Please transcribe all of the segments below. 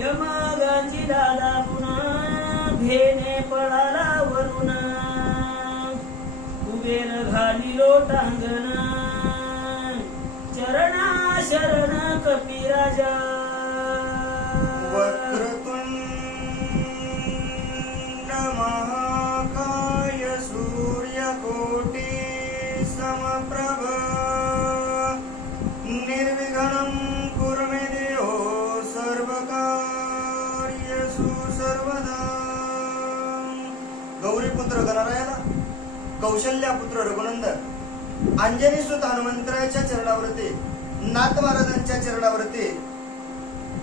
यमगाची दादा पुन्हा घेणे पळाला वरून कुबेर घालिलो टांगण चरणा शरण कपिराजा वक्रतुंड महाकाय सूर्यकोटि समप्रभ निर्विघ्नं कुरु मे देव सर्वकार्येषु सर्वदा. गौरीपुत्र गणरायाला कौशल्यापुत्र रघुनंदन अंजनी सुत हनुमंतरायाच्या चरणावरती नाथ महाराजांच्या चरणावरती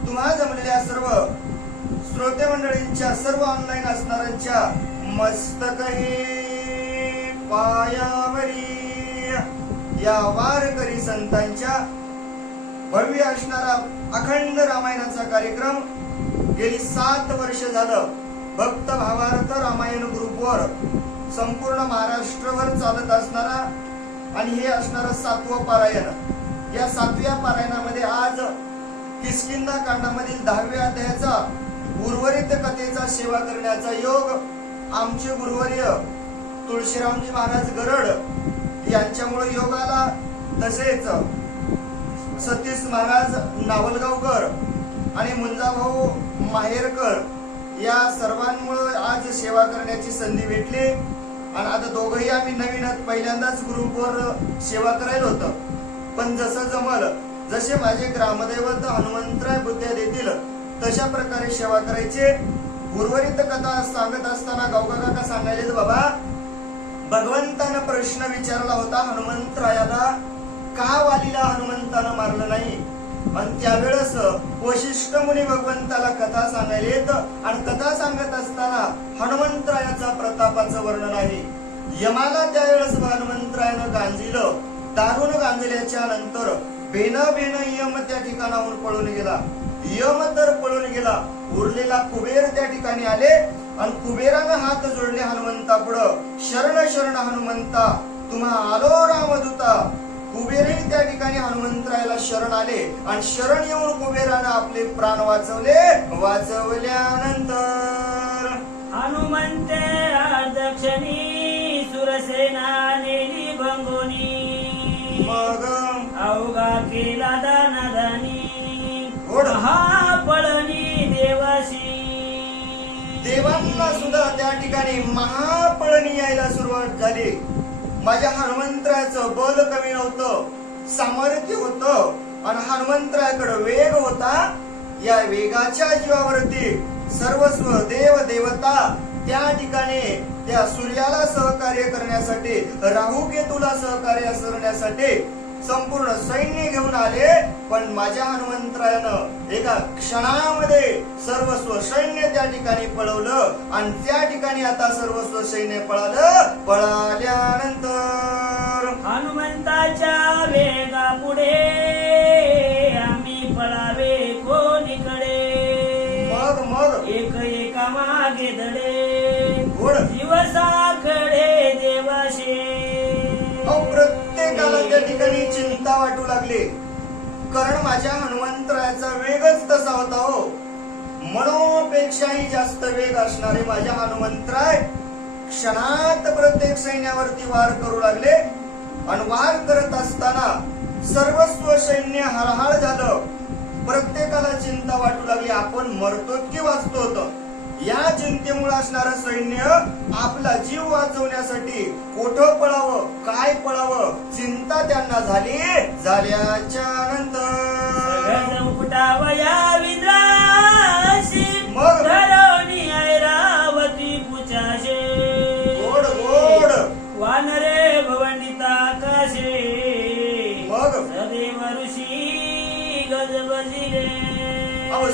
तुम्हा जमलेल्या सर्व श्रोते मंडळींच्या सर्व ऑनलाईन असणाऱ्यांच्या मस्तकही पायावरी या वारकरी संतांच्या भव्य असणारा अखंड रामायणाचा कार्यक्रम गेली 7 वर्ष झालं भक्त भावार्थ रामायण ग्रुपवर संपूर्ण महाराष्ट्रभर चालत असणारा आणि हे असणारं 7वं पारायण. या 7व्या पारायणामध्ये आज किष्किंधा कांडामधील 10व्या अध्यायाचा उर्वरित कथेचा सेवा करण्याचा योग आमचे गुरुवर्य तुळशीरामजी महाराज गरड यांच्यामुळे योग आला. तसेच सतीश महाराज नावलगावकर आणि मुंजाभाऊ माहेरकर या सर्वांमुळे आज सेवा करण्याची संधी भेटली. आणि आता दोघंही आम्ही नवीनच पहिल्यांदाच ग्रुपवर सेवा करायला होतं. पण जसं जमल जसे माझे ग्रामदैवत हनुमंतराय बुद्ध्या देतील तशा प्रकारे सेवा करायचे. उर्वरित कथा सांगत असताना गावका काका सांगायले बाबा भगवंतानं प्रश्न विचारला होता हनुमंतरायाला का वालीला हनुमंतानं मारलं नाही. आणि त्यावेळेस वशिष्ठ मुनी भगवंताला कथा सांगायलेत आणि कथा सांगत असताना हनुमंतरायाचा प्रतापाचं वर्णन आहे. यमाला त्यावेळेस हनुमंतरायानं गांजिलं. दारुण गांजल्याच्या नंतर बेन यम त्या ठिकाणाहून पळून गेला. यम तर पळून गेला. उरलेला कुबेर त्या ठिकाणी आले आणि कुबेरानं हात जोडले हनुमंतापुढं. शरण शरण हनुमंता तुम्हा आलो रामदूता. कुबेरही त्या ठिकाणी हनुमंतरायाला शरण आले आणि शरण येऊन कुबेरानं आपले प्राण वाचवले. वाचवल्यानंतर हनुमंते दक्षिणी सुरसेना नेली भंगोनी मग अवघा केला दानादानी महापळणी देवाशी. देवांना सुद्धा त्या ठिकाणी महापळणी यायला सुरुवात झाली. माझ्या हनुमंतरायाचं बल कमी नव्हतं, सामर्थ्य होतं आणि हनुमंतरायाकडे वेग होता. या वेगाच्या जीवावरती सर्वस्व देव देवता त्या ठिकाणी त्या सूर्याला सहकार्य करण्यासाठी राहू केतूला सहकार्य करण्यासाठी संपूर्ण सैन्य घेऊन आले. पण माझ्या हनुमंतरायानं एका क्षणामध्ये सर्वस्व सैन्य त्या ठिकाणी पळवलं आणि त्या ठिकाणी आता सर्वस्व सैन्य पळालं. पळाल्यानंतर हनुमंताच्या वेगा पुढे आम्ही पळावे कोणीकडे. मग एका मागे धडे घोड दिवसाकडे देवाशे. प्रत्येकाला त्या ठिकाणी चिंता वाटू लागली. कारण माझ्या हनुमंतरायाचा वेगच तसा होता हो. मनोपेक्षाही जास्त वेग असणारे माझ्या हनुमंतराय क्षणात प्रत्येक सैन्यावरती वार करू लागले. आणि वार करत असताना सर्वस्व सैन्य हळहळ झालं. प्रत्येकाला चिंता वाटू लागली आपण मरतो की वाचतो. या चिंतेमुळे असणारं सैन्य आपला जीव वाचवण्यासाठी कोठं पळावं काय पळावं चिंता त्यांना झाली. झाल्याच्या नंतर मग ऐरावती पुचाशे गोड गोड वानरे भवंडिता काशे. मग सदैव ऋषी गजबजिले.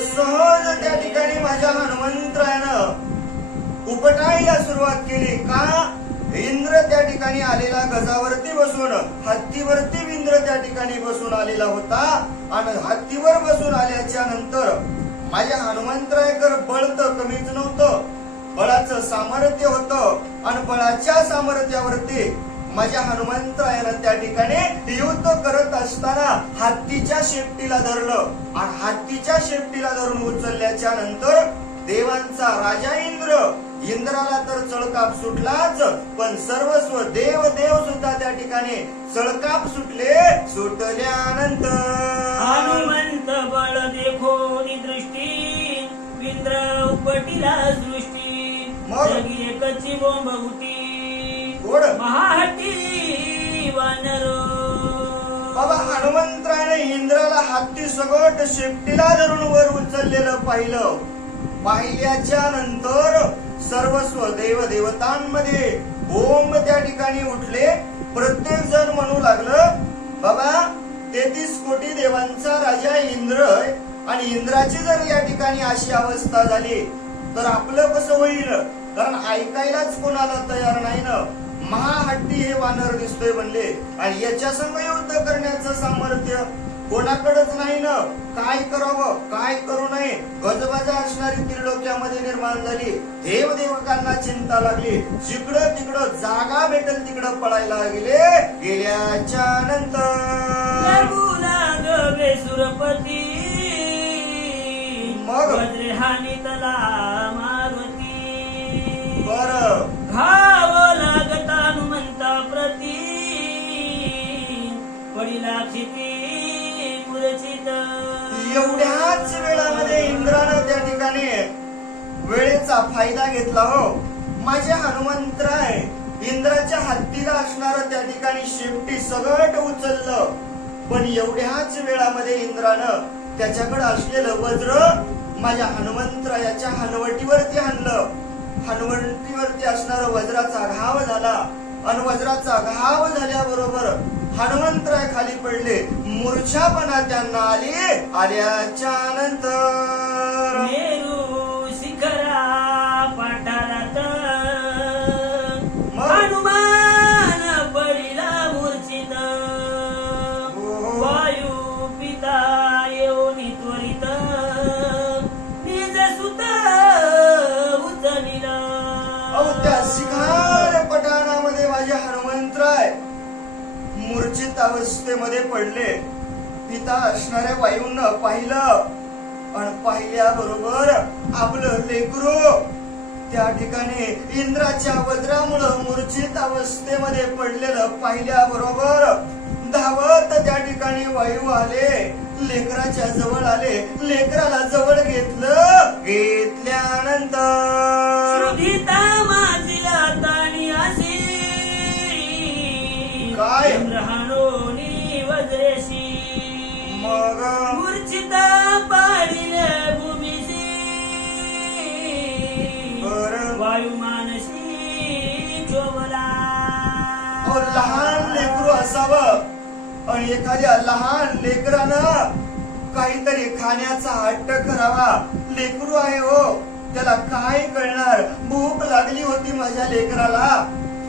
सहज त्या ठिकाणी माझ्या हनुमंतरायानं उपटायला सुरुवात केली. का इंद्र त्या ठिकाणी आलेला गजावरती बसून हत्तीवरती इंद्र त्या ठिकाणी बसून आलेला होता. आणि हत्तीवर बसून आल्याच्या नंतर माझ्या हनुमंतरायाकडे बळ तर कमीच नव्हतं, बळाचं सामर्थ्य होतं. आणि बळाच्या सामर्थ्यावरती माझ्या हनुमंतरायानं त्या ठिकाणी युद्ध करत असताना हत्तीच्या शेपटीला धरलं आणि हत्तीच्या शेपटीला धरून उचलल्याच्या नंतर देवांचा राजा इंद्राला तर चळकाप सुटलाच, पण सर्वस्व देव सुद्धा त्या ठिकाणी चळकाप सुटल्यानंतर हनुमंत बळ देखो दृष्टी इंद्र उपटीला सृष्टी मग? जगी एकची बोंब होती गोड महाहट्टी वानर. बाबा हनुमंतरायाने इंद्राला हत्ती सगट शेपटीला धरून वर उचललेलं पाहिल्याच्या नंतर सर्वस्व देवतांमध्ये बोंब त्या ठिकाणी उठले. प्रत्येक जण म्हणू लागलं, बाबा 33 कोटी देवांचा राजा इंद्र आणि इंद्राची जर या ठिकाणी अशी अवस्था झाली तर आपलं कसं होईल? कारण ऐकायलाच कोणाला तयार नाही ना. महाहट्टी हे वानर दिसतोय म्हणले आणि याच्या संग युद्ध करण्याचं सामर्थ्य कोणाकडेच नाही ना. काय करावं काय करू नये गजबाजा असणारी त्रिलोक्यामध्ये निर्माण झाली. देवदेवकांना चिंता लागली. जिकडं तिकडं जागा भेटेल तिकडं पळायला गेल्याच्या नंतर सुरपती मग वज्रहानी तला मारुती बर घाव लागता हनुमंता प्रती पडिला क्षिती मूर्छित. एवढ्याच वेळामध्ये इंद्रानं त्या ठिकाणी वेळेचा फायदा घेतला. हो माझ्या हनुमंतराय इंद्राच्या हत्तीला असणारं त्या ठिकाणी शेपटी सगट उचललं, पण एवढ्याच वेळामध्ये इंद्रानं त्याच्याकडे असलेलं वज्र माझ्या हनुमंतरायाच्या हनवटीवरती आणलं. हनवटीवरती असणारा वज्राचा घाव झाला आणि वज्राचा घाव झाल्याबरोबर हनुमंतराय खाली पडले. मूर्छापणा त्यांना आल्याच्या नंतर मेरू शिखरा पाठारात हनुमान पडिला मूर्छित. वायू पिता येऊन त्वरित निज सुत उचलिला. त्या शिखर पठाणामध्ये माझे हनुमंतराय मूर्छित अवस्थेमध्ये पडले. पिता असणाऱ्या वायूंना पाहिलं आणि पाहिल्याबरोबर आपलं लेकरू त्या ठिकाणी इंद्राच्या वज्रामुळं मूर्छित अवस्थेमध्ये पडलेलं पाहिल्याबरोबर धावत त्या ठिकाणी वायू आले. लेकराच्या जवळ आले. लेकराला जवळ घेतल्यानंतर श्रुधिता माझिला ताणी अशी काय चंद्रहानोनी वज्रेशी मग मूर्छिता पाडिल भूमिशी वायू मानसी चोवला. लहान लेकरू असावं आणि एखाद्या लहान लेकरानं काहीतरी खाण्याचा हट्ट करावा. लेकरू आहे हो, त्याला काय कळणार? भूक लागली होती माझ्या लेकराला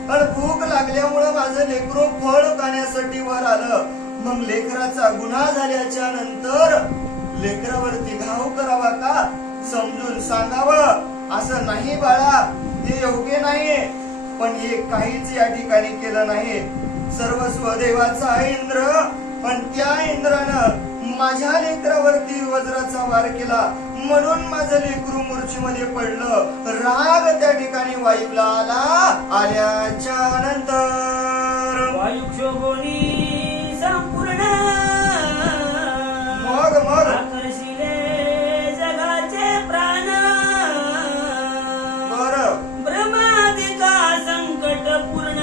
आणि भूक लागल्यामुळं माझं लेकरू फळ खाण्यासाठी वर आलं. मग लेकराचा गुन्हा झाल्याच्या नंतर लेकरावरती घाव करावा का? समजून सांगावं असं नाही बाळा, हे योग्य नाही. पण हे काहीच या ठिकाणी केलं नाही. सर्वस्व देवाचा इंद्र, पण त्या इंद्रानं माझ्या लेकरावरती वज्राचा वार केला म्हणून माझं लेकरू मूर्छेमध्ये पडलं. राग त्या ठिकाणी वायूला आल्याच्या नंतर वायुक्षोभोनी संपूर्ण मग आकर्षिले जगाचे प्राण. ब्रह्मादिका संकट पूर्ण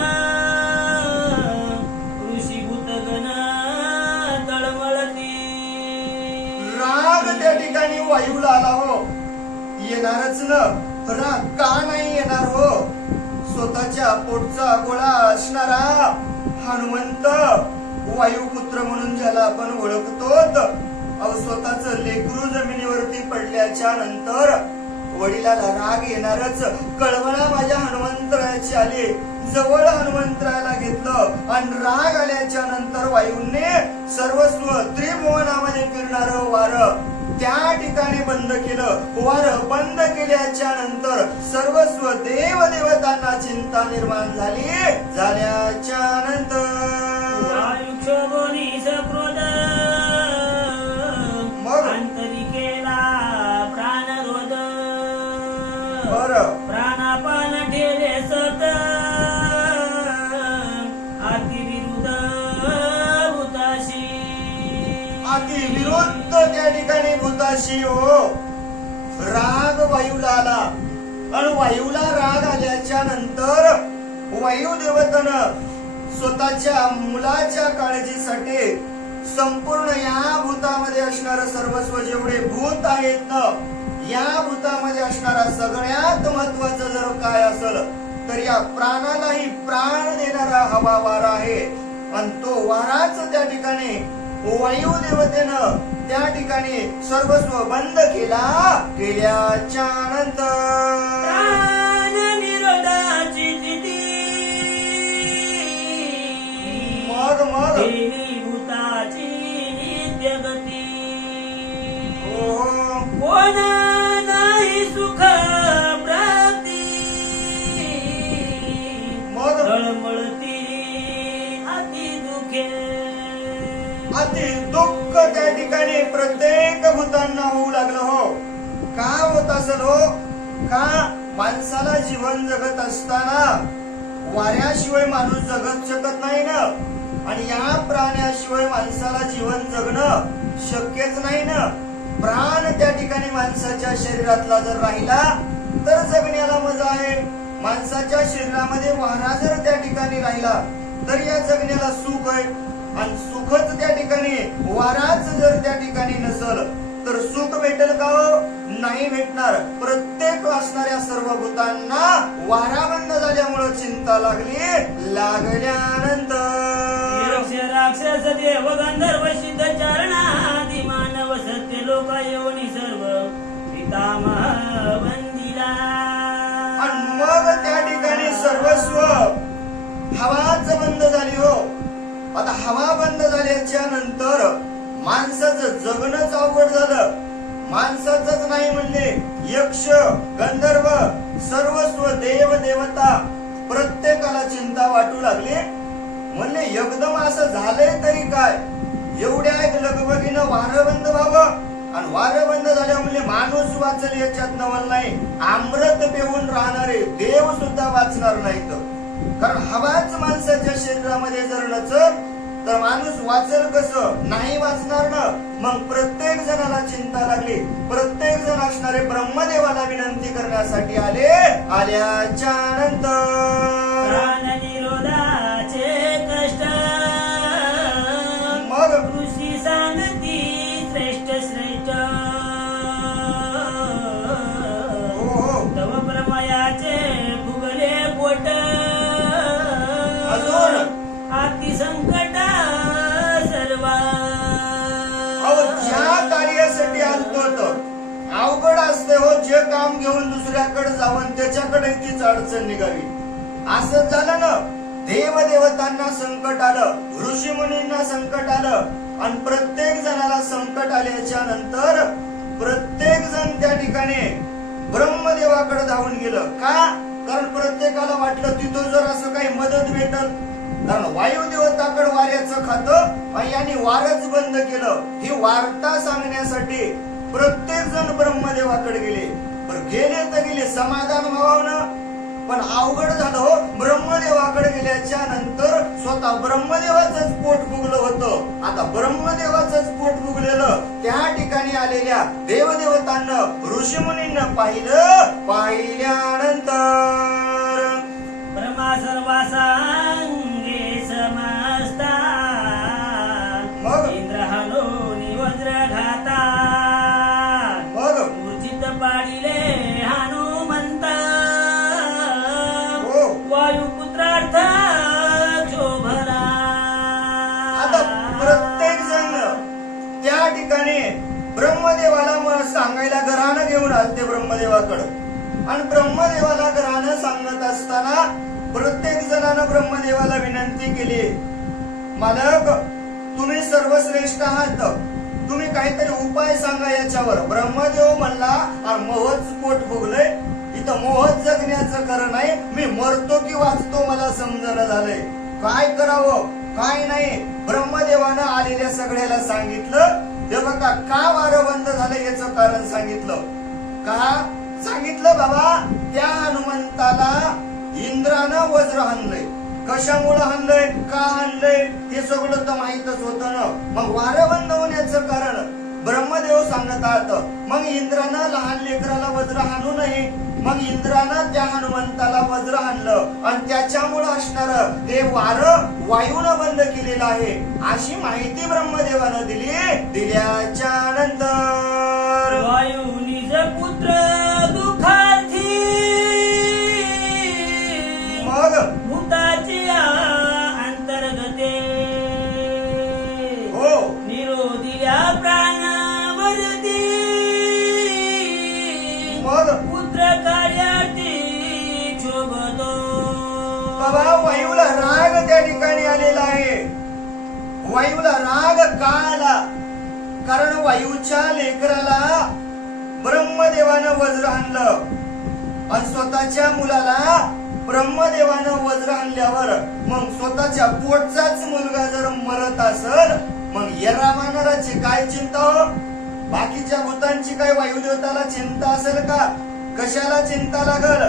ऋषीभूतगण तळमळती. राग त्या ठिकाणी वायूला आला. हो येणारच ना. राग का नाही येणार? हो स्वतःच्या पोटचा गोळा असणारा हनुमंत वायुपुत्र म्हणून ज्याला आपण ओळखतो, स्वतःच लेकरू जमिनीवरती पडल्याच्या नंतर वडिलाला राग येणारच. कळवळा माझ्या हनुमंतरायाची आली. जवळ हनुमंतरायाला घेतलं आणि राग आल्याच्या नंतर वायूने सर्वस्व त्रिभुवनामध्ये फिरणारं वार त्या ठिकाणी बंद केलं. वार बंद केलं लागल्याच्या नंतर सर्वस्व देव देवतांना चिंता निर्माण झाल्याच्या नंतर आयुष्यभोनी सक्रोध मग? आंतरिकेला प्राणरोध बरं. प्राणापान ठेले सत अतिविरुद्ध भूताशी अति विरुद्ध त्या ठिकाणी भूताशी हो राग वायूला आला आणि वायूला राग आल्याच्या नंतर वायुदेवतानं स्वतःच्या मुलाच्या काळजीसाठी संपूर्ण या भूतामध्ये असणारं सर्वस्व जेवढे भूत आहेत ना या भूतामध्ये असणारा सगळ्यात महत्वाचं जर काय असेल तर या प्राणालाही प्राण देणारा हवा वारा आहे आणि तो वाराच त्या ठिकाणी वायुदेवतेनं त्या ठिकाणी सर्वस्व बंद केल्याच्या नंतर प्राण निरोधाची स्थिती मग देवी भूताची नित्य गती हो कोणा नाही सुख प्राप्ती मग तळमळती अति दुखे अति दुःख त्या ठिकाणी प्रत्येक भूतांना होऊ लागलं हो का होत असेल हो का माणसाला जीवन जगत असताना वाऱ्याशिवाय माणूस जगत शकत नाही ना आणि या प्राण्याशिवाय माणसाला जीवन जगणं शक्यच नाही ना प्राण त्या ठिकाणी माणसाच्या शरीरातला जर राहिला तर जगण्याला मजा आहे माणसाच्या शरीरामध्ये वारा जर त्या ठिकाणी राहिला तर या जगण्याला सुख आहे आणि सुखच त्या ठिकाणी वाराच जर त्या ठिकाणी नसल तर सुख भेटेल का हो नाही भेटणार प्रत्येक असणाऱ्या सर्व भूतांना वारा बंद झाल्यामुळे चिंता लागल्यानंतर राक्षस देव गंधर्व सिद्ध चरणादि मानव सत्य लोक योनी सर्व पितामह वंदिला आणि मग त्या ठिकाणी सर्वस्व हवाच बंद झाली हो आता हवा बंद झाल्याच्या नंतर माणसाचं जगणंच अवघड झालं माणसाचंच नाही म्हणले यक्ष गंधर्व सर्वस्व देव देवता प्रत्येकाला चिंता वाटू लागली म्हणले एकदम असं झालंय तरी काय एवढ्या एक लगबगीनं वारं बंद व्हावं आणि वारं बंद झाल्यावर म्हणले माणूस वाचल याच्यात नवल नाही अमृत पिऊन राहणारे देव सुद्धा वाचणार नाहीत कारण हवाच माणसाच्या शरीरामध्ये जर नचल तर माणूस वाचल कसं नाही वाचणार ना मग प्रत्येक जणाला चिंता लागली प्रत्येक जण असणारे ब्रह्मदेवाला विनंती करण्यासाठी आल्याच्या नंतर निरोधाचे कष्ट मग ऋषी सांगती श्रेष्ठ श्रेष्ठ हो तव प्रमयाचे भुगले पोट अजून अति संकट सर्वा अहो ज्या कार्यासाठी आलतो तो अवघड असते हो जे काम घेऊन दुसऱ्याकडे जावं त्याच्याकडे तीच अडचण निघावी असं झालं ना देव देवतांना संकट आलं ऋषी मुनींना संकट आलं आणि प्रत्येक जणाला संकट आल्याच्या नंतर प्रत्येक जण त्या ठिकाणी ब्रह्मदेवाकडे धावून गेलं का कारण प्रत्येकाला वाटलं तिथं जर असं काही मदत भेटल कारण वायुदेवताकडे वाऱ्याचं खातं आणि यांनी वारच बंद केलं ही वार्ता सांगण्यासाठी प्रत्येक जण ब्रह्मदेवाकडे गेले पण गेले तर गेले समाधान व्हावं पण अवघड झालं हो ब्रह्मदेवाकडे गेल्याच्या नंतर स्वतः ब्रह्मदेवाचंच पोट फुगलं होतं आता ब्रह्मदेवाचंच पोट फुगलेलं त्या ठिकाणी आलेल्या देवदेवतांना ऋषीमुनींना पाहिल्यानंतर ब्रह्मा सर्वासांगे समस्ता मग इंद्रहानो निवज्र घाता मग मूर्जित पाडिले हनुमंता हो वायुपुत्रार्थ शोभला आता प्रत्येक जण त्या ठिकाणी ब्रह्मदेवाला सांगायला घरानं घेऊन आलते ब्रह्मदेवाकडं आणि ब्रह्मदेवाला घरानं सांगत असताना प्रत्येक जणानं ब्रह्मदेवाला विनंती केली मालक तुम्ही सर्वश्रेष्ठ आहात तुम्ही काहीतरी उपाय सांगा याच्यावर ब्रह्मदेव म्हणला महच पोट फुगलंय मोहत जगण्याचं खरं नाही, मी मरतो की वाचतो मला समजणं झालंय. काय करावं काय नाही. ब्रह्मदेवानं आलेल्या सगळ्याला सांगितलं. ते बघा का वारं बंद झालं याचं कारण सांगितलं. का सांगितलं बाबा, त्या हनुमंताला इंद्रानं वज्र हाणलंय. कशामुळे हाणलंय, का हाणलंय हे सगळं तर माहीतच होतं ना. मग वारं बंद होण्याचं कारण ब्रह्मदेव सांगत आहात. मग इंद्रानं लहान लेकराला वज्र हाणू नये. मग इंद्रानं त्या हनुमंताला वज्र हाणलं आणि त्याच्यामुळे असणार हे वारं वायूनं बंद केलेलं आहे, अशी माहिती ब्रह्मदेवानं दिल्याच्या नंतर वायू निज पुत्र दुःखार्थी मग भूताची अंतर्गते हो निरोधिया प्राण वजती मग पुत्र कार्यार्थी शोभतो. बाबा वायूला राग त्या ठिकाणी आलेला आहे. वायूला राग का आला, कारण वायूच्या लेकराला ब्रह्मदेवानं वज्र हाणलं आणि स्वतःच्या मुलाला ब्रह्मदेवानं वज्र हाणल्यावर मग स्वतःच्या पोटचाच मुलगा जर मरत असल, मग या रामानराची काय चिंता हो. बाकीच्या भूतांची काय वायुदेवताला चिंता असेल का. कशाला चिंता लागल,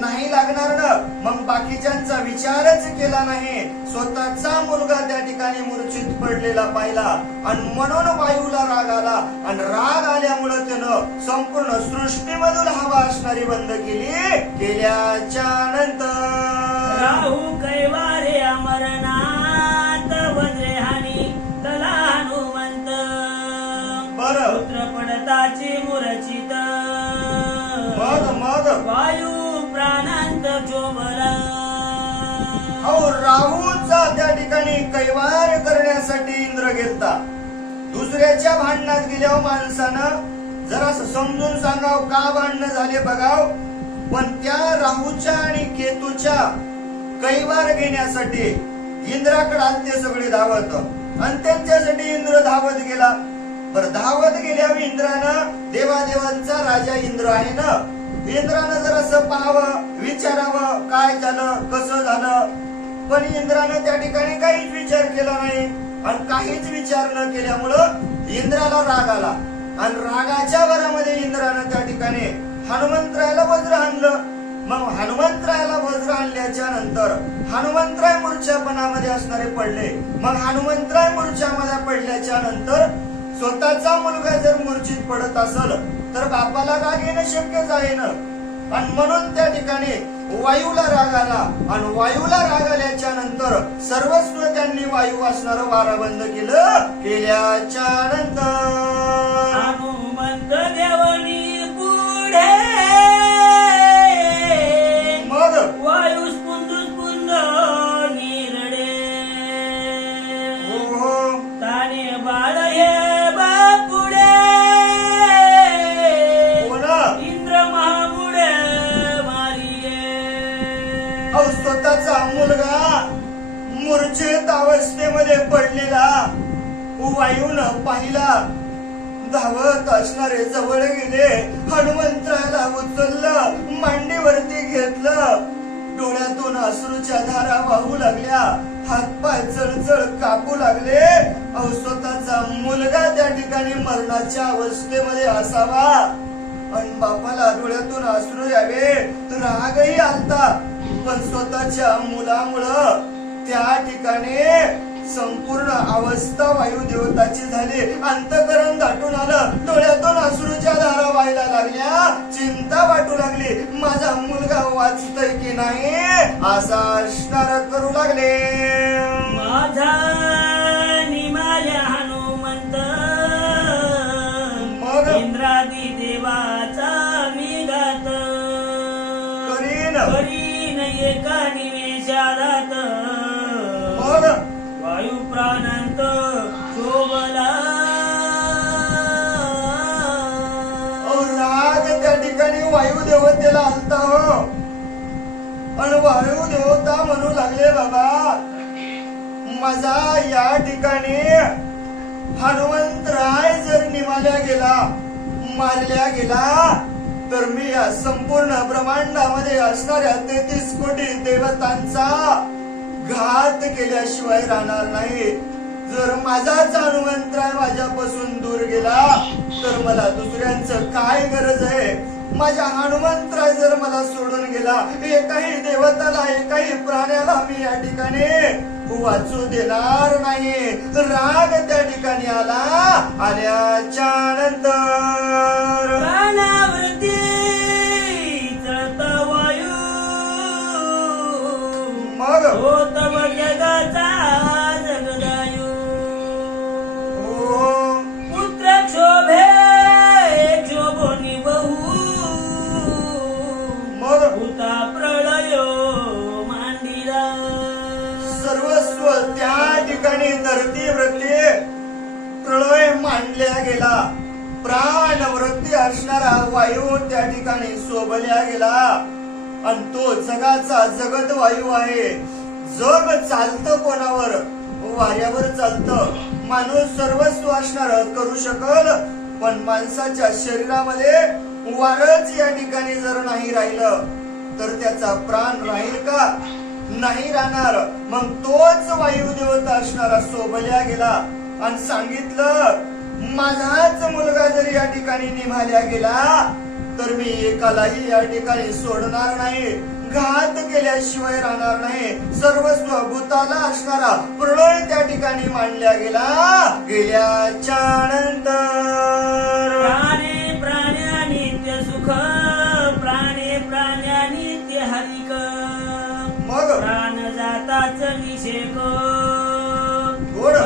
नाही लागणार ना. मग बाकीच्यांचा विचारच केला नाही. स्वतःचा मुलगा त्या ठिकाणी मूर्छित पडलेला पाहिला आणि म्हणून वायूला राग आला आणि राग आल्यामुळे त्यानं संपूर्ण सृष्टीमधून हवा असणारी बंद केल्याच्या नंतर राहू कैवारे अमरनाथ वज्रे हानी तला हनुमंत बरं पुत्र पडताची मूर्छित मग वायू प्राणांत शोभला. अहो राहूचा त्या ठिकाणी कैवार करण्यासाठी इंद्र गेलता. दुसऱ्याच्या भांडणात गेल्यावर माणसानं जरा समजून सांगाव का भांडणं झाले बघाव. पण त्या राहूच्या आणि केतूच्या कैवार घेण्यासाठी इंद्राकडे आलते सगळे धावत आणि त्यांच्यासाठी इंद्र धावत गेला. बरं धावत गेल्यावर इंद्रानं, देवादेवांचा राजा इंद्र आहे ना, इंद्रानं जरासं पाहावं, विचारावं काय झालं कसं झालं. पण इंद्रानं त्या ठिकाणी काहीच विचार केला नाही आणि काहीच विचार न केल्यामुळं इंद्राला राग आला आणि रागाच्या भरामध्ये इंद्रानं त्या ठिकाणी हनुमंतरायाला वज्र आणलं. मग हनुमंतरायाला वज्र आणल्याच्या नंतर हनुमंतराय मूर्छापणामध्ये असणारे पडले. मग हनुमंतराय मूर्छामध्ये पडल्याच्या नंतर स्वतःचा मुलगा जर मूर्छित पडत असल तर बापाला राग येणं शक्यच आहे ना. आणि म्हणून त्या ठिकाणी वायूला राग आला आणि वायूला राग आल्याच्या नंतर सर्वस्व त्यांनी वायू असणारं वारा बंद केल्याच्या नंतर हनुमंत देवनी पुढे मग वायू स्पुंद निरडे हो ताने बाळ हे बापुडे इंद्र महामुडे मारिये. स्वतःचा मुलगा मूर्छित अवस्थेमध्ये पडलेला वायूनं पाहिला. धावत असणारे जवळ गेले, हनुमंतरायाला उचललं, मांडीवरती घेतलं. डोळ्यातून अश्रूच्या धारा वाहू लागल्या, हातपाय चळचळ कापू लागले. स्वतःचा मुलगा त्या ठिकाणी मरणाच्या अवस्थेमध्ये असावा आणि बापाला डोळ्यातून अश्रू यावे तर रागही आलता. पण स्वतःच्या मुलामुळं त्या ठिकाणी संपूर्ण अवस्था वायू देवताची झाली. अंतकरण दाटून आलं, डोळ्यातून अश्रूच्या धारा व्हायला लागल्या. चिंता वाटू लागली, माझा मुलगा वाचतोय की नाही असा असणार करू लागले. माझा निमाल्या हनुमंत मग इंद्रादी देवाचा मी गात करीन एका निमेषात मग वायू प्राणांत शोभला. राग त्या ठिकाणी वायू देवतेला आलता हो. आणि वायू देवता म्हणू लागले, बाबा माझा या ठिकाणी हनुमंतराय जर निमाल्या गेला, मारल्या गेला तर मी या संपूर्ण ब्रह्मांडामध्ये असणाऱ्या 33 कोटी देवतांचा घात केल्याशिवाय राहणार नाही. जर माझाच हनुमंतराय माझ्यापासून दूर गेला तर मला दुसऱ्यांचं काय गरज आहे. माझ्या हनुमंतराय जर मला सोडून गेला, एकाही देवताला एकाही प्राण्याला मी या ठिकाणी वाचू देणार नाही. राग त्या ठिकाणी आल्याच्या नंतर प्राणावृत्ती जळत वायू मग होत जगाचा जगदायू. पुत्र क्षोभे क्षोभोनी बहु मग भूता प्रलय मांडिला. सर्वस्व त्या ठिकाणी धरती वृत्ती प्रलय मांडल्या गेला. प्राण वृत्ती असणारा वायू त्या ठिकाणी सोबल्या गेला आणि तो जगाचा जगत वायू आहे. जग चालतं कोणावर? वाऱ्यावर चालतं. माणूस सर्वस्व असणार करू शकल, पण माणसाच्या शरीरामध्ये वारच या ठिकाणी जर नाही राहिलं तर त्याचा प्राण राहील का? नाही राहणार. मग तोच वायू देवता असणारा सोबल्या गेला आणि सांगितलं, माझाच मुलगा जरी या ठिकाणी निघाल्या गेला तर मी एकालाही या ठिकाणी सोडणार नाही. घात केल्याशिवाय राहणार नाही. सर्वस्व भूताला असणारा प्रलय त्या ठिकाणी मांडल्या गेल्याच्या नंतर प्राणे प्राण्या नित्य सुख प्राणे प्राण्या नित्य हरिक. मग प्राण जाताच निषेक गोड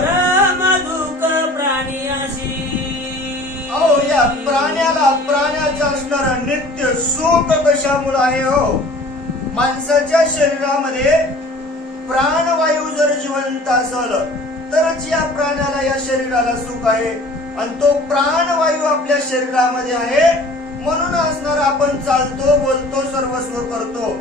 मधुक प्राणी अशी. अहो या प्राण्याचं असणारं नित्य सुख कशामुळे आहे हो? माणसाच्या शरीरामध्ये प्राणवायू जर जिवंत असेल तरच या प्राण्याला या शरीराला सुख आहे. आणि तो प्राणवायू आपल्या शरीरामध्ये आहे म्हणून असणार आपण चालतो, बोलतो, सर्वस्व करतो.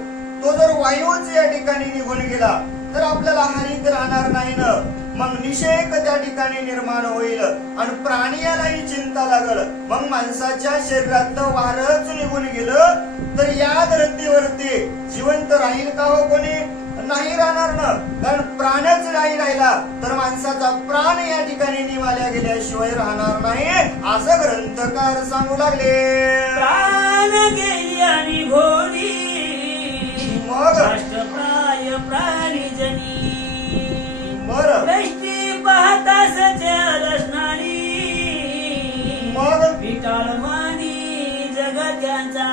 तो जर वायूच या ठिकाणी निघून गेला तर आपल्याला हरिक राहणार नाही ना. मग निषेक त्या ठिकाणी निर्माण होईल आणि प्राण्यालाही चिंता लागल. मग माणसाच्या शरीरातलं वारच निघून गेलं तर या धरतीवरती जिवंत राहील का हो कोणी? नाही राहणार ना. कारण प्राणच नाही राहिला तर माणसाचा प्राण या ठिकाणी निघाल्या गेल्याशिवाय राहणार नाही, असं ग्रंथकार सांगू लागले. प्राण गेली आणि भोली मग राष्ट्रप्राय प्राणीजनी. बरं दृष्टी पाहतास रचणारी मग विटाळ मानी जगत्यांचा.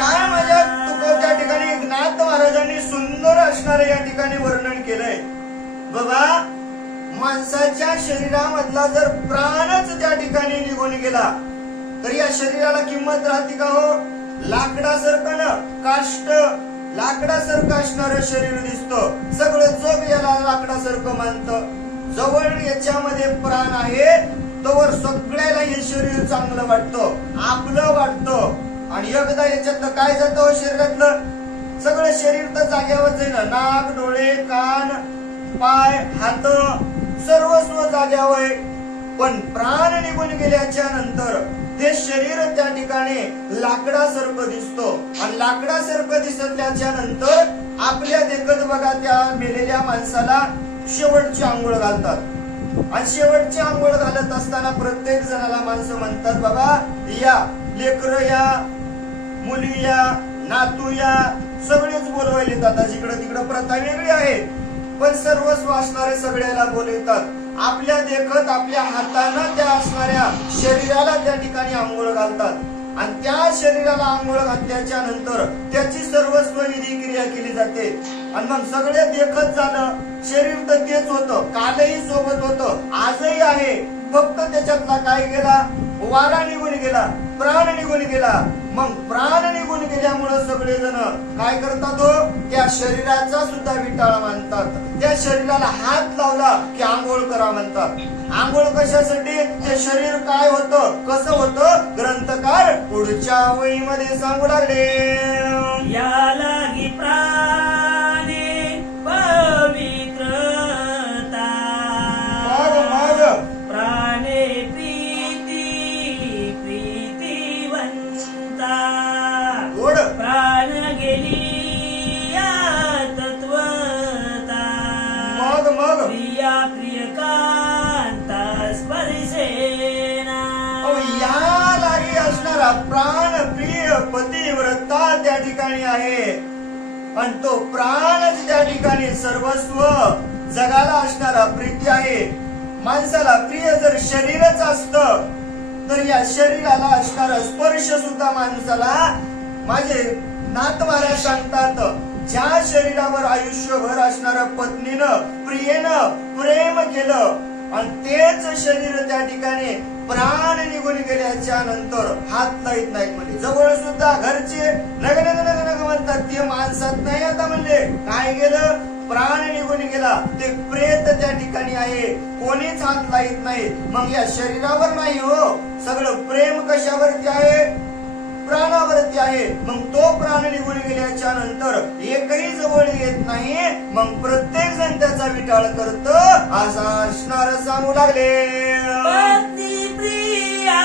काय माझ्या त्या ठिकाणी एकनाथ महाराजांनी सुंदर असणारे या ठिकाणी वर्णन केलंय. बाबा माणसाच्या शरीरामधला जर प्राणच त्या ठिकाणी निघून गेला तर या शरीराला किंमत राहते का हो? लाकडासारखं ना काष्ट लाकडासारखं असणारं शरीर दिसतं. सगळं जग याला लाकडासारखं मानतं. जवळ याच्यामध्ये प्राण आहे तोवर सगळ्याला हे शरीर चांगलं वाटतं, आपलं वाटतं. आणि एकदा याच्यातलं काय जातं शरीरातलं? सगळं शरीर तर जाग्यावरच आहे ना. नाक, डोळे, कान, पाय, हात सर्वस्व जाग्यावर आहे. पण प्राण निघून गेल्याच्या नंतर ते शरीर त्या ठिकाणी लाकडासारखं दिसतो. आणि लाकडासारखं दिसल्याच्या नंतर आपल्या देखत बघा त्या मेलेल्या माणसाला शेवटची आंघोळ घालतात. आणि शेवटची आंघोळ घालत असताना प्रत्येक जणाला माणसं म्हणतात, बाबा या लेकर या, मुली या, नातू या, सगळेच बोलवायले जातात. जिकडं तिकडं प्रथा वेगळी आहे पण सर्वस्व असणारे सगळ्याला बोलवतात. आपल्या देखत आपल्या हातानं त्या असणाऱ्या शरीराला त्या ठिकाणी आंघोळ घालतात. आणि त्या शरीराला आंघोळ घातल्याच्या नंतर त्याची सर्वस्व विधी क्रिया केली जाते. आणि मग सगळे देखत झालं. शरीर तर तेच होतं, कालही सोबत होतं, आजही आहे. फक्त त्याच्यातला काय गेला? वारा निघून गेला, प्राण निघून गेला. मग प्राण निघून गेल्यामुळे सगळेजण काय करतात हो? त्या शरीराचा सुद्धा विटाळ मानतात. त्या शरीराला हात लावला की आंघोळ करा म्हणतात. आंघोळ कशासाठी? ते शरीर काय होतं, कसं होतं, ग्रंथकार पुढच्या वहीमध्ये सांगू लागले. या लागी प्राणे पवित्रता मग प्राणे प्रीती प्रीतिवंता. ठिकाणी आहे आणि तो प्राणच त्या ठिकाणी सर्वस्व जगाला असणारा प्रीती आहे. माणसाला प्रिय जर शरीरच असतं तर या शरीराला असणारा स्पर्श सुद्धा माणसाला, माझे नाथ महाराज सांगतात, ज्या शरीरावर आयुष्यभर असणाऱ्या पत्नीनं प्रियेनं प्रेम केलं आणि तेच शरीर त्या ठिकाणी प्राण निघून गेल्याच्या नंतर हात लाईत नाहीत म्हणजे जवळ सुद्धा घरचे नग नग नग नग म्हणतात, ते माणसात नाही आता म्हणले काय गेलं, प्राण निघून गेला, ते प्रेत त्या ठिकाणी आहे, कोणीच हात लाईत नाही. मग या शरीरावर नाही हो, सगळं प्रेम कशावरती आहे, प्राणावरती आहे. मग तो प्राण निघून गेल्याच्या नंतर एकही जवळ येत नाही. मग प्रत्येक जण त्याचा विटाळ करत असा असणार सांगू लागले. पत्नी प्रिया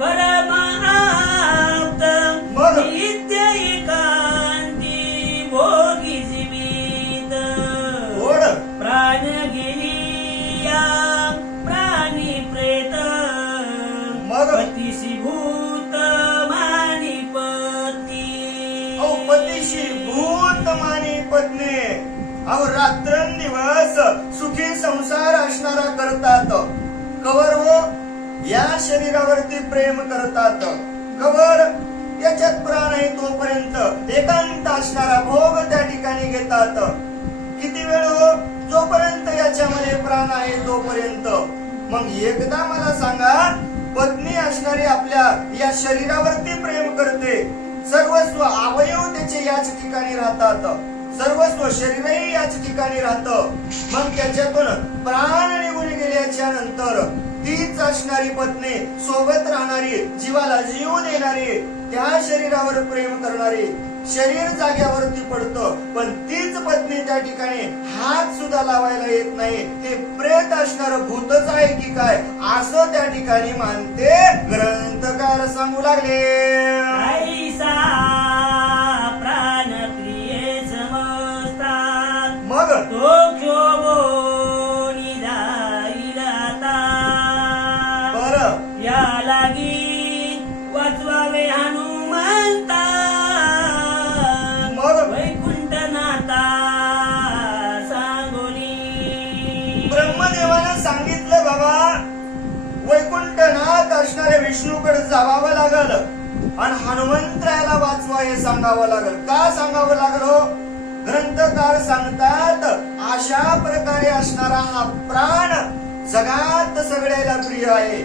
परमाप्त मग नित्य एकांती भोगी जीवित ओढ प्राण गेलिया प्राणी प्रेत मग पतीशी भूत मानी पत्नी पतीशी भूत मानी पत्नी. अहो रात्रंदिवस सुखी संसार असणारा करतात. कवर हो, या शरीरावरती प्रेम करतात. कवर याच्यात प्राण आहे तोपर्यंत एकांत असणारा भोग त्या ठिकाणी घेतात. किती वेळ हो, जोपर्यंत याच्यामध्ये प्राण आहे तोपर्यंत. मग एकदा मला सांगा, पत्नी असणारी आपल्या या शरीरावरती प्रेम करते, सर्वस्व अवयव त्याचे याच ठिकाणी राहतात, सर्वस्व शरीरही याच ठिकाणी राहतं. मग त्याच्यातून प्राण निघून गेल्याच्या नंतर तीच असणारी पत्नी, सोबत राहणारी, जीवाला जीव देणारी, त्या शरीरावर प्रेम करणारी, शरीर जाग्यावरती पडतं पण तीच पत्नी त्या ठिकाणी हात सुद्धा लावायला येत नाही, ते प्रेत असणार भूतच आहे की काय असं त्या ठिकाणी मानते ग्रंथकार सांगू लागले. ऐसा प्राण प्रिये समजतात मग तो क्षोभोनी जाईल आता. बरं या लागी वाचवावे हनुमंता मग वैकुंठ नाता सांगोली. ब्रह्मदेवानं सांगितलं बाबा वैकुंठनाथ असणाऱ्या विष्णूकडे जावावं लागल आणि हनुमंतरायाला वाचवा हे सांगावं लागल. का सांगावं लागल हो? ग्रंथकार सांगतात, अशा प्रकारे असणारा हा प्राण जगात सगळ्याला प्रिय आहे.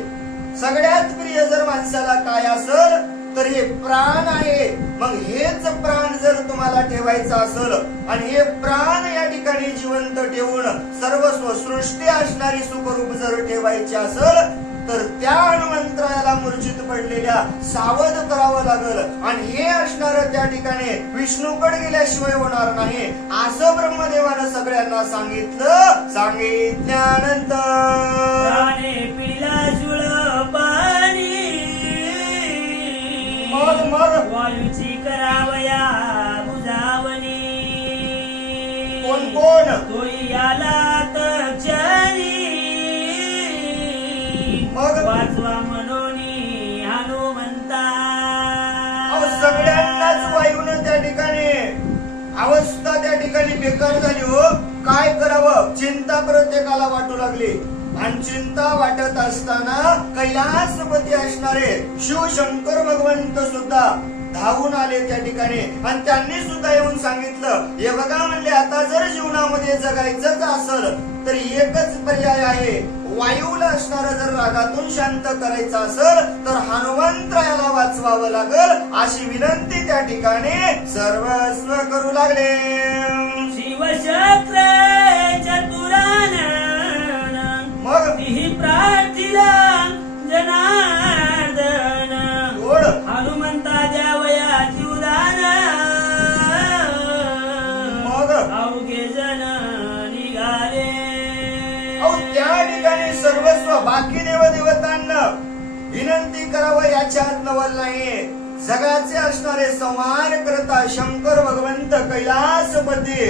सगळ्यात प्रिय जर माणसाला काय असेल तर हे प्राण आहे. मग हेच प्राण जर तुम्हाला ठेवायचं असेल आणि हे प्राण या ठिकाणी जिवंत ठेवून सर्वस्व सृष्टी असणारी सुखरूप जर ठेवायची असेल तर त्या हनुमंतरायाला मूर्छित पडलेल्या सावध करावं लागल आणि हे असणार त्या ठिकाणी विष्णूकडे गेल्याशिवाय होणार नाही असं ब्रह्मदेवानं सगळ्यांना सांगितलं. सांगितल्यानंतर प्राणे पिला जुळ पाणी मग वायूची करावया बुजावणी. कोण तोही आला तर क्षणी मग वाचवा मनोनी हनुमंता. सगळ्यांनाच वायून त्या ठिकाणी अवस्था त्या ठिकाणी बेकार झाली हो. काय करावं चिंता प्रत्येकाला वाटू लागली आणि चिंता वाटत असताना कैलासपती असणारे शिवशंकर भगवंत सुद्धा धावून आले त्या ठिकाणी आणि त्यांनी सुद्धा येऊन सांगितलं, हे बघा म्हणले, आता जर जीवनामध्ये जगायचंच असेल तर एकच पर्याय आहे, वायूला असणारा जर रागातून शांत करायचं असेल तर हनुमंतरायाला वाचवावं लागल अशी विनंती त्या ठिकाणी सर्वस्व करू लागले. शिवशस्त्र चतुरानन मग तिही प्रार्थिला जनार्दन गोड हनुमंता द्यावया जीवदान. मग अवघे जण निघाले. त्या ठिकाणी सर्वस्व बाकी देवदेवतांना विनंती करावं याच्यात नवल नाही. जगाचे असणारे संहार करता शंकर भगवंत कैलासपती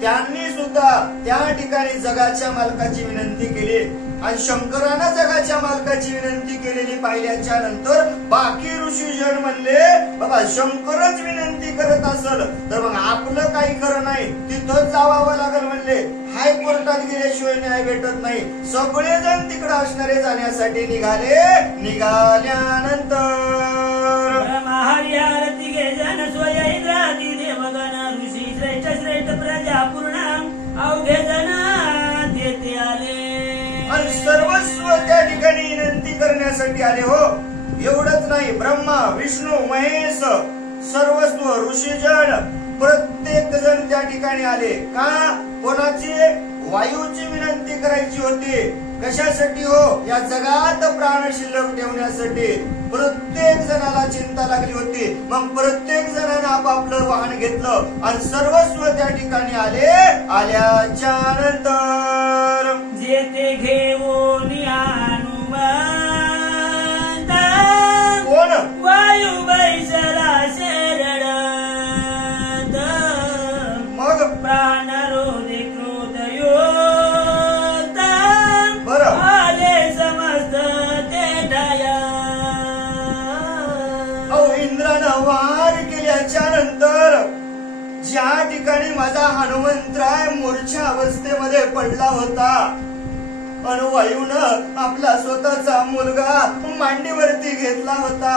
त्यांनी सुद्धा त्या ठिकाणी जगाच्या मालकाची विनंती केली. आणि शंकरानं जगाच्या मालकाची विनंती केलेली पाहिल्याच्या नंतर बाकी ऋषीजन म्हणले बाबा शंकरच विनंती करत असल तर मग आपलं काही खरं नाही, तिथंच जावावं लागल म्हणले. हायकोर्टात गेल्याशिवाय न्याय भेटत नाही. सगळेजण तिकडे असणारे जाण्यासाठी निघाले. निघाल्यानंतर ब्रह्महरी आरती घे जन स्वय इंद्रादी देवगण ऋषी श्रेष्ठ श्रेष्ठ प्रजा पूर्ण अवघे जन तेथे आले. आणि सर्वस्व त्या ठिकाणी विनंती करण्यासाठी आले. हो एवढंच नाही, ब्रह्मा विष्णू महेश सर्वस्व ऋषीजन प्रत्येक जण त्या ठिकाणी आले. का? कोणाची? वायूची विनंती करायची होती. कशासाठी? हो या जगात प्राण शिल्लक ठेवण्यासाठी. प्रत्येक जणाला चिंता लागली होती. मग प्रत्येक जणांना आपापलं वाहन घेतलं आणि सर्वस्व त्या ठिकाणी आले. आल्याच्या नंतर जेते घेऊन हनुमंत कोण? वायू बैसला शरणात मग प्राण रोधे क्रोध योत बरं. आले समस्त तेठाया. अहो इंद्रानं वार केल्याच्या नंतर ज्या ठिकाणी माझा हनुमंतराय मूर्छा अवस्थेमध्ये पडला होता आणि वायूनं आपला स्वतःचा मुलगा मांडीवरती घेतला होता.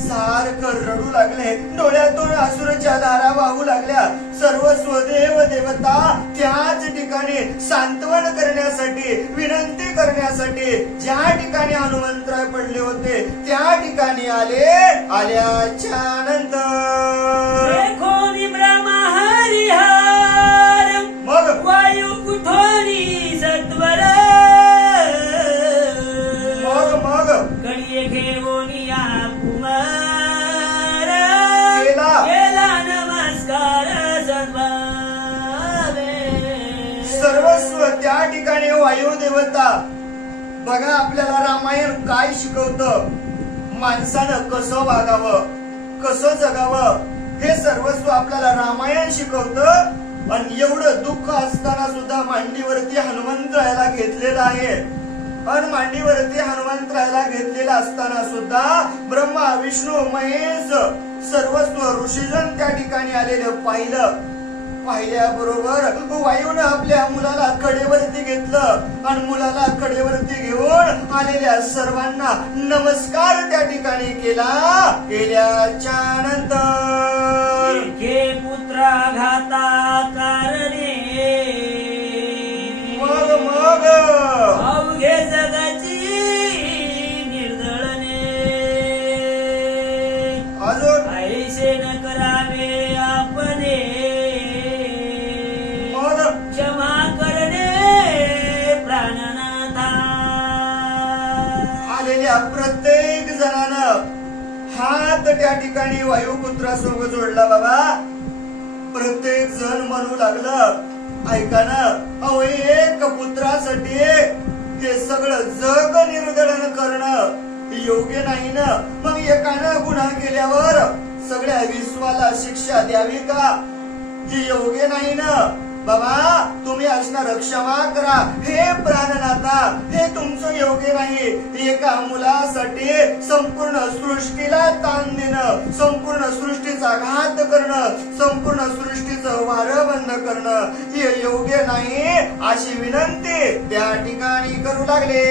सारखं रडू लागले, डोळ्यातून अश्रूच्या धारा वाहू लागल्या. सर्वस्व देव देवता त्याच ठिकाणी सांत्वन करण्यासाठी, विनंती करण्यासाठी ज्या ठिकाणी हनुमंतराय पडले होते त्या ठिकाणी आले. आल्याच्या नंतर देखोनी ब्रह्महरी हार मग वायू कुठोनी सत्वर मग कळी घेऊनी कुमार केला. केला नमस्कार सद्भावे. सर्वस्व त्या ठिकाणी वायू देवता. बघा आपल्याला रामायण काय शिकवतं. माणसानं कसं वागावं, कसं जगावं हे सर्वस्व आपल्याला रामायण शिकवतं. आणि एवढं दुःख असताना सुद्धा मांडीवरती हनुमंतरायाला घेतलेलं आहे. आणि मांडीवरती हनुमंतरायाला घेतलेला असताना सुद्धा ब्रह्मा विष्णू महेश सर्वस्व ऋषीजन त्या ठिकाणी आलेलं पाहिलं. पाहिल्याबरोबर वायूनं आपल्या मुलाला कडेवरती घेतलं आणि मुलाला कडेवरती घेऊन आलेल्या सर्वांना नमस्कार त्या ठिकाणी केला. केल्याच्या नंतर एके पुत्रा घाता कारणे मग अवघे जगाची निर्दळणे. अजून ऐसे न करावे आपणे मग क्षमा करणे प्राणनाथा. आलेल्या प्रत्येक जणानं हात त्या ठिकाणी वायुपुत्रासोबत जोडला. बाबा प्रत्येक जण म्हणू लागलं ऐका ना, अहो एक पुत्रासाठी हे सगळं जग निर्दळन करणं योग्य नाही ना. मग एकानं गुन्हा केल्यावर सगळ्या विश्वाला शिक्षा द्यावी का? ही योग्य नाही ना. बाबा तुम्ही असणार क्षमा करा. हे प्राणनाथा हे तुमचं योग्य नाही. एका मुलासाठी संपूर्ण सृष्टीला ताण देणं, संपूर्ण सृष्टीचा घात करणं, संपूर्ण सृष्टीचं वारं बंद करणं हे योग्य नाही अशी विनंती त्या ठिकाणी करू लागले.